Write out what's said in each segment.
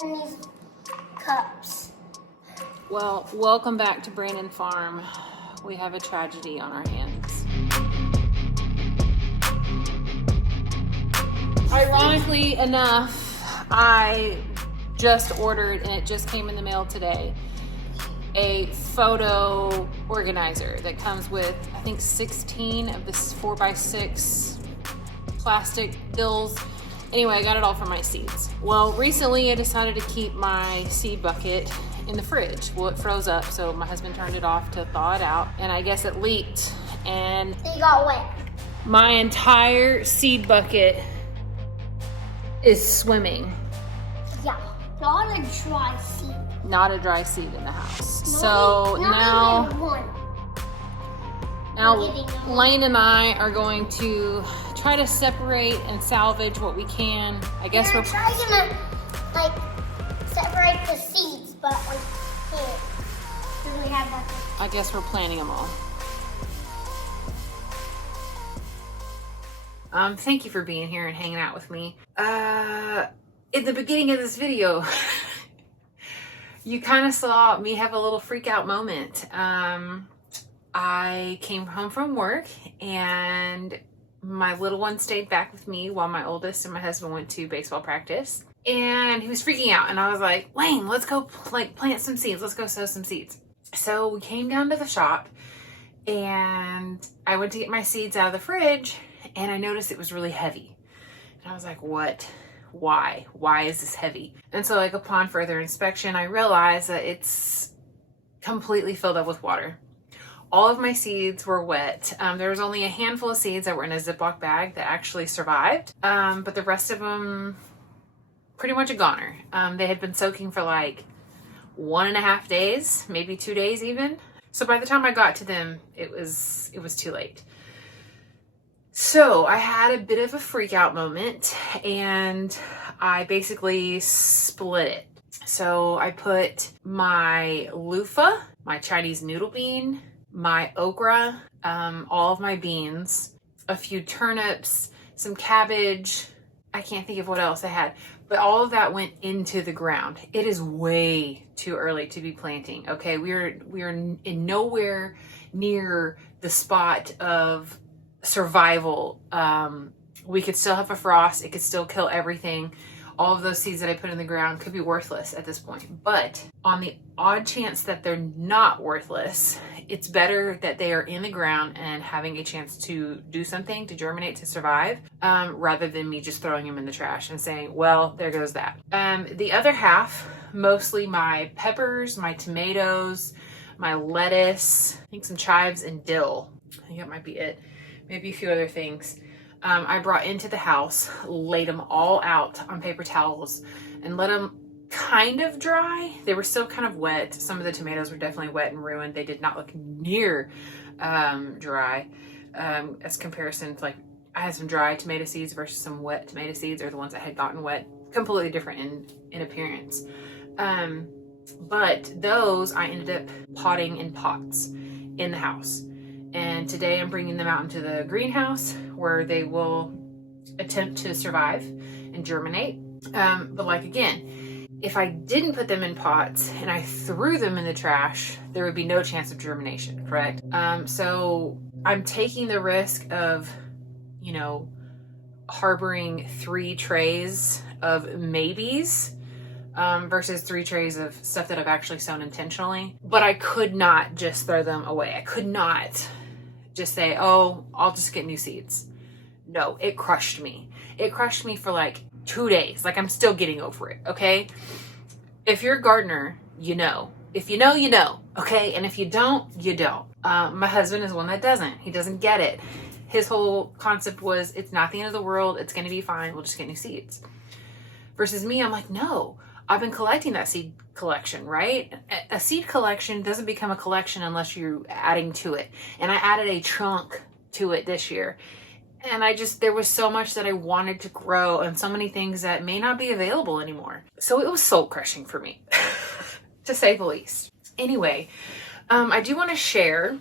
And these cups. Well, welcome back to Brandon Farm. We have a tragedy on our hands. Ironically enough, I just ordered, and it just came in the mail today, a photo organizer that comes with, I think, 16 of this 4x6 plastic bills. Anyway, I got it all from my seeds. Well, recently I decided to keep my seed bucket in the fridge. Well, it froze up, so my husband turned it off to thaw it out, and I guess it leaked, and They got wet. my entire seed bucket is swimming. Yeah, not a dry seed. Not a dry seed in the house. Not now even one. Lane and I are going to try to separate and salvage what we can. I guess We're trying to like separate the seeds, but like here. Because we have that. I guess we're planting them all. Thank you for being here and hanging out with me. In the beginning of this video, you kind of saw me have a little freak out moment. I came home from work and my little one stayed back with me while my oldest and my husband went to baseball practice. And he was freaking out, and I was like, Lane, let's go plant some seeds. Let's go sow some seeds. So we came down to the shop and I went to get my seeds out of the fridge, and I noticed it was really heavy. And I was like, what? Why? Why is this heavy? And so like upon further inspection, I realized that it's completely filled up with water. All of my seeds were wet. There was only a handful of seeds that were in a Ziploc bag that actually survived. But the rest of them, pretty much a goner. They had been soaking for like 1.5 days, maybe 2 days even. So by the time I got to them, it was too late. So I had a bit of a freak out moment, and I basically split it. So I put my loofah, my Chinese noodle bean, my okra, all of my beans, a few turnips, some cabbage. I can't think of what else I had, but all of that went into the ground. It is way too early to be planting. Okay, we are in nowhere near the spot of survival. We could still have a frost. It could still kill everything. All of those seeds that I put in the ground could be worthless at this point. But on the odd chance that they're not worthless, it's better that they are in the ground and having a chance to do something, to germinate, to survive, rather than me just throwing them in the trash and saying, well, there goes that. The other half, mostly my peppers, my tomatoes, my lettuce, I think some chives and dill. I think that might be it. Maybe a few other things. I brought into the house, laid them all out on paper towels, and let them kind of dry. They were still kind of wet. Some of the tomatoes were definitely wet and ruined. They did not look near dry as comparison to, like, I had some dry tomato seeds versus some wet tomato seeds, or the ones that had gotten wet. Completely different in appearance. But those I ended up potting in pots in the house. And today I'm bringing them out into the greenhouse where they will attempt to survive and germinate. But like, again, if I didn't put them in pots and I threw them in the trash, there would be no chance of germination, correct? So I'm taking the risk of, harboring 3 trays of maybes versus 3 trays of stuff that I've actually sown intentionally. But I could not just throw them away. I could not just say, oh, I'll just get new seeds. No, it crushed me. It crushed me for like 2 days. Like, I'm still getting over it, okay? If you're a gardener, you know. If you know, you know, okay? And if you don't, you don't. My husband is one that doesn't. He doesn't get it. His whole concept was, it's not the end of the world. It's going to be fine. We'll just get new seeds. Versus me, I'm like, no. I've been collecting that seed collection, right? A seed collection doesn't become a collection unless you're adding to it. And I added a chunk to it this year. And there was so much that I wanted to grow and so many things that may not be available anymore. So it was soul crushing for me, to say the least. Anyway, I do want to share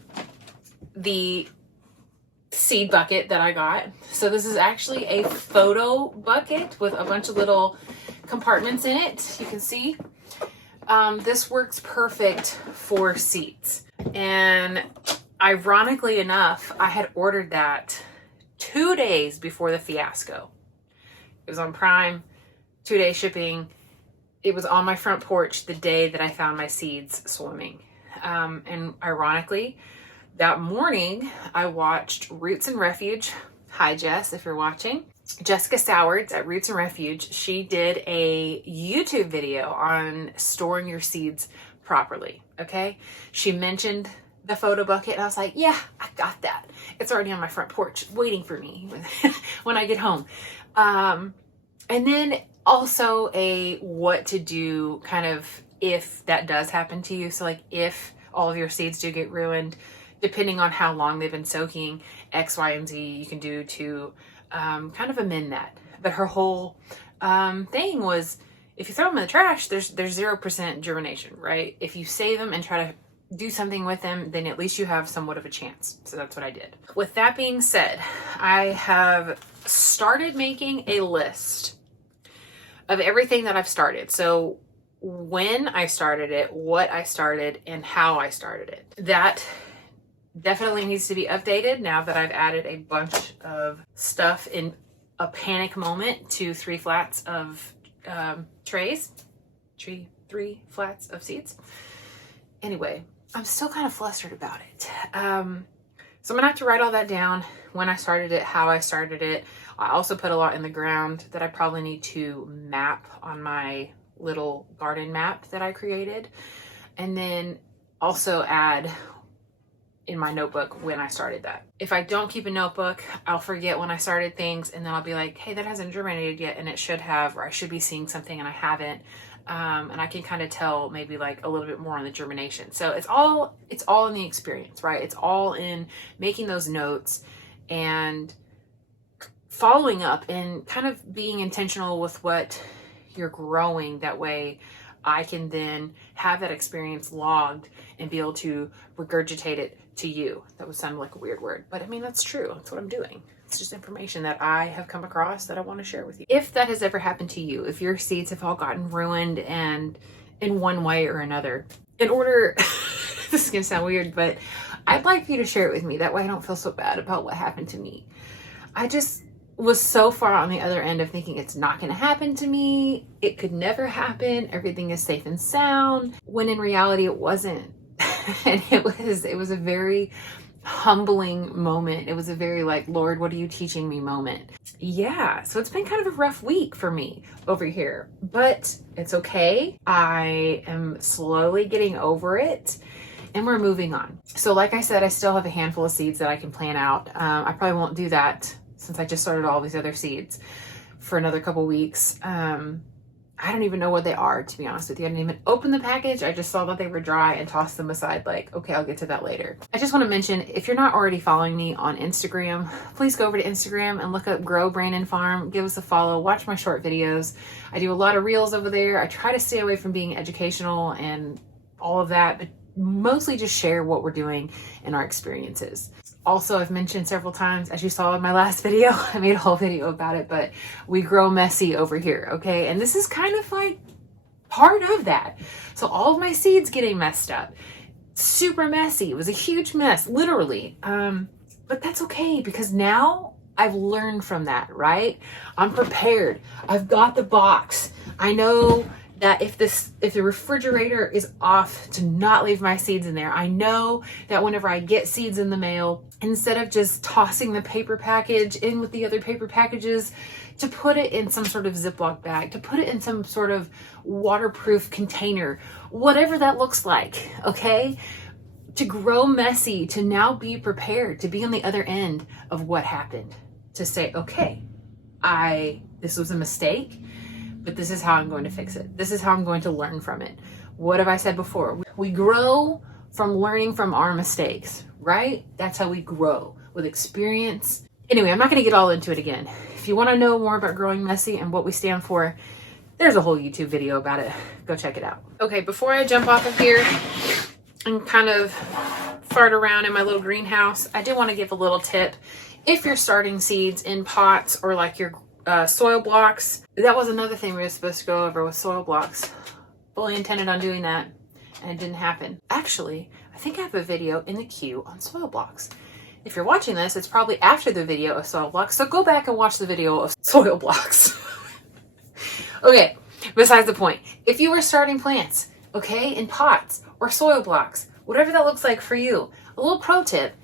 the seed bucket that I got. So this is actually a photo bucket with a bunch of little compartments in it. You can see. This works perfect for seeds. And ironically enough, I had ordered that 2 days before the fiasco. It was on Prime, 2-day shipping. It was on my front porch the day that I found my seeds swimming. And ironically, that morning I watched Roots and Refuge. Hi, Jess, if you're watching. Jessica Sowards at Roots and Refuge. She did a YouTube video on storing your seeds properly. Okay. She mentioned the photo bucket and I was like, yeah, I got that. It's already on my front porch waiting for me when I get home. And then also a what to do kind of if that does happen to you. So like if all of your seeds do get ruined, depending on how long they've been soaking, X, Y, and Z you can do to kind of amend that. But her whole thing was, if you throw them in the trash, there's 0% germination, right? If you save them and try to do something with them, then at least you have somewhat of a chance. So that's what I did. With that being said, I have started making a list of everything that I've started. So when I started it, what I started, and how I started it. That definitely needs to be updated now that I've added a bunch of stuff in a panic moment to 3 flats of trays. 3 flats of seeds. Anyway, I'm still kind of flustered about it. So I'm gonna have to write all that down, when I started it, how I started it. I also put a lot in the ground that I probably need to map on my little garden map that I created. And then also add in my notebook when I started that. If I don't keep a notebook, I'll forget when I started things, and then I'll be like, hey, that hasn't germinated yet, and it should have, or I should be seeing something and I haven't. And I can kind of tell maybe like a little bit more on the germination. So it's all in the experience, right? It's all in making those notes and following up and kind of being intentional with what you're growing. That way I can then have that experience logged and be able to regurgitate it to you. That would sound like a weird word, but I mean, that's true. That's what I'm doing. It's just information that I have come across that I want to share with you. If that has ever happened to you, if your seeds have all gotten ruined and in one way or another, in order, this is going to sound weird, but I'd like for you to share it with me. That way I don't feel so bad about what happened to me. I just was so far on the other end of thinking it's not going to happen to me. It could never happen. Everything is safe and sound, when in reality it wasn't. And it was a very humbling moment. It was a very like, Lord, what are you teaching me moment? Yeah. So it's been kind of a rough week for me over here, but it's okay. I am slowly getting over it and we're moving on. So like I said, I still have a handful of seeds that I can plan out. I probably won't do that since I just started all these other seeds for another couple weeks. I don't even know what they are, to be honest with you. I didn't even open the package. I just saw that they were dry and tossed them aside like, okay, I'll get to that later. I just want to mention, if you're not already following me on Instagram, please go over to Instagram and look up Grow Brandon Farm. Give us a follow. Watch my short videos. I do a lot of reels over there. I try to stay away from being educational and all of that, but mostly just share what we're doing and our experiences. Also, I've mentioned several times, as you saw in my last video, I made a whole video about it, but we grow messy over here, okay? And this is kind of like part of that. So all of my seeds getting messed up, super messy. It was a huge mess, literally. But that's okay, because now I've learned from that, right? I'm prepared. I've got the box. I know that if the refrigerator is off, to not leave my seeds in there. I know that whenever I get seeds in the mail, instead of just tossing the paper package in with the other paper packages, to put it in some sort of Ziploc bag, to put it in some sort of waterproof container, whatever that looks like, okay? To grow messy, to now be prepared, to be on the other end of what happened, to say, okay, this was a mistake, but this is how I'm going to fix it. This is how I'm going to learn from it. What have I said before? We grow from learning from our mistakes, right? That's how we grow, with experience. Anyway, I'm not going to get all into it again. If you want to know more about growing messy and what we stand for, there's a whole YouTube video about it. Go check it out. Okay, before I jump off of here and kind of fart around in my little greenhouse, I did want to give a little tip. If you're starting seeds in pots, or like you're soil blocks. That was another thing we were supposed to go over with soil blocks. Fully intended on doing that, and it didn't happen. Actually, I think I have a video in the queue on soil blocks. If you're watching this, it's probably after the video of soil blocks, so go back and watch the video of soil blocks. Okay, besides the point. If you were starting plants, okay, in pots or soil blocks, whatever that looks like for you, a little pro tip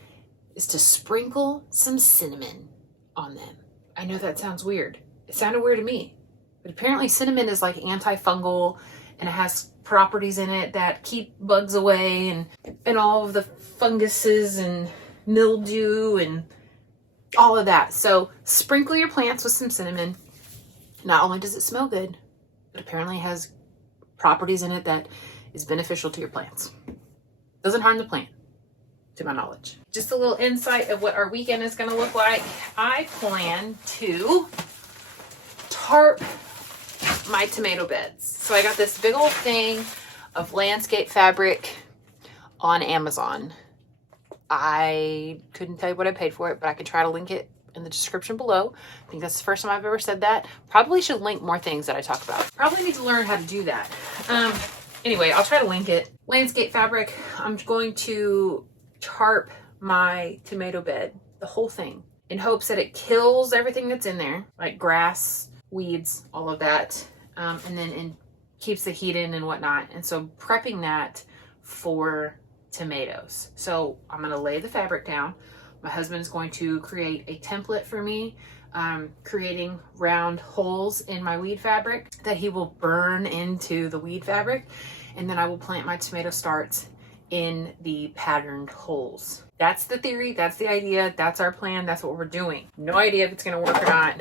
is to sprinkle some cinnamon on them. I know that sounds weird. It sounded weird to me, but apparently cinnamon is like antifungal, and it has properties in it that keep bugs away and all of the funguses and mildew and all of that. So sprinkle your plants with some cinnamon. Not only does it smell good, but apparently it has properties in it that is beneficial to your plants. Doesn't harm the plant, to my knowledge. Just a little insight of what our weekend is going to look like. I plan to tarp my tomato beds. So I got this big old thing of landscape fabric on Amazon. I couldn't tell you what I paid for it, but I could try to link it in the description below. I think that's the first time I've ever said that. Probably should link more things that I talk about. Probably need to learn how to do that. Anyway, I'll try to link it. Landscape fabric. I'm going to tarp my tomato bed, the whole thing, in hopes that it kills everything that's in there, like grass, weeds, all of that, and then keeps the heat in and whatnot. And so prepping that for tomatoes. So I'm going to lay the fabric down. My husband's going to create a template for me, creating round holes in my weed fabric that he will burn into the weed fabric. And then I will plant my tomato starts in the patterned holes. That's the theory. That's the idea. That's our plan. That's what we're doing. No idea if it's going to work or not,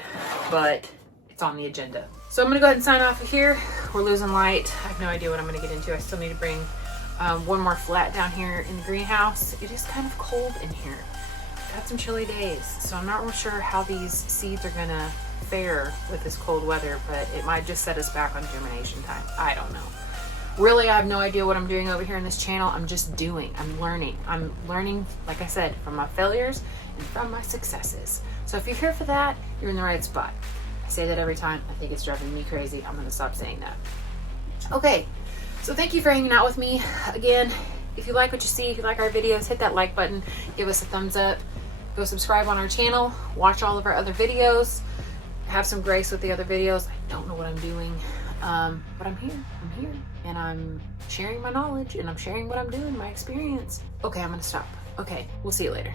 but it's on the agenda. So I'm going to go ahead and sign off of here. We're losing light. I have no idea what I'm going to get into. I still need to bring one more flat down here in the greenhouse. It is kind of cold in here. I've had some chilly days, so I'm not real sure how these seeds are going to fare with this cold weather, but it might just set us back on germination time. I don't know. Really, I have no idea what I'm doing over here in this channel. I'm just doing. I'm learning. I'm learning, like I said, from my failures and from my successes. So if you're here for that, you're in the right spot. I say that every time. I think it's driving me crazy. I'm going to stop saying that. Okay, so thank you for hanging out with me. Again, if you like what you see, if you like our videos, hit that like button. Give us a thumbs up. Go subscribe on our channel. Watch all of our other videos. Have some grace with the other videos. I don't know what I'm doing. But I'm here, and I'm sharing my knowledge, and I'm sharing what I'm doing, my experience. Okay, I'm gonna stop. Okay, we'll see you later.